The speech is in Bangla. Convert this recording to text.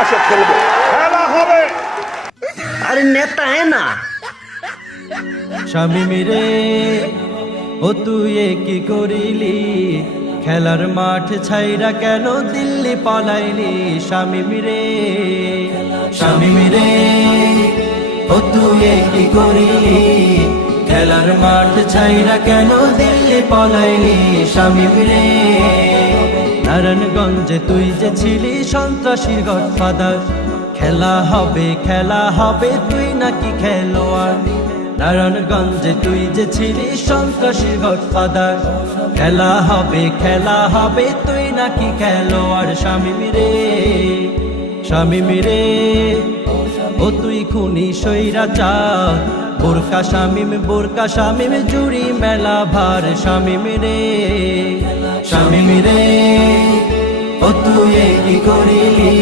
আসো খেলবো, খেলা হবে। अरे नेता है ना। শামীম রে ও তুই এ কি করিলি, খেলার মাঠ ছাইরা কেন দিল্লি পালাইলি। শামীম রে, শামীম রে ও তুই এ কি করিলি, খেলার মাঠ ছাইরা কেন দিল্লি পালাইলি। শামীম রে, নারায়ণগঞ্জে তুই যে ছিলি সন্ত্রাসীর গডফাদার, খেলা হবে তুই নাকি খেলোয়াড়। নারায়ণগঞ্জে তুই যে ছিলি সন্ত্রাসীর গডফাদার, খেলা হবে তুই নাকি খেলোয়াড়। শামীম রে, শামীম রে ও তুই খুনি স্বৈরাচার, বোরকা শামীম জুড়ি মেলা ভার। শামীম রে, শামীম রে ও তুই এ কি করিলি।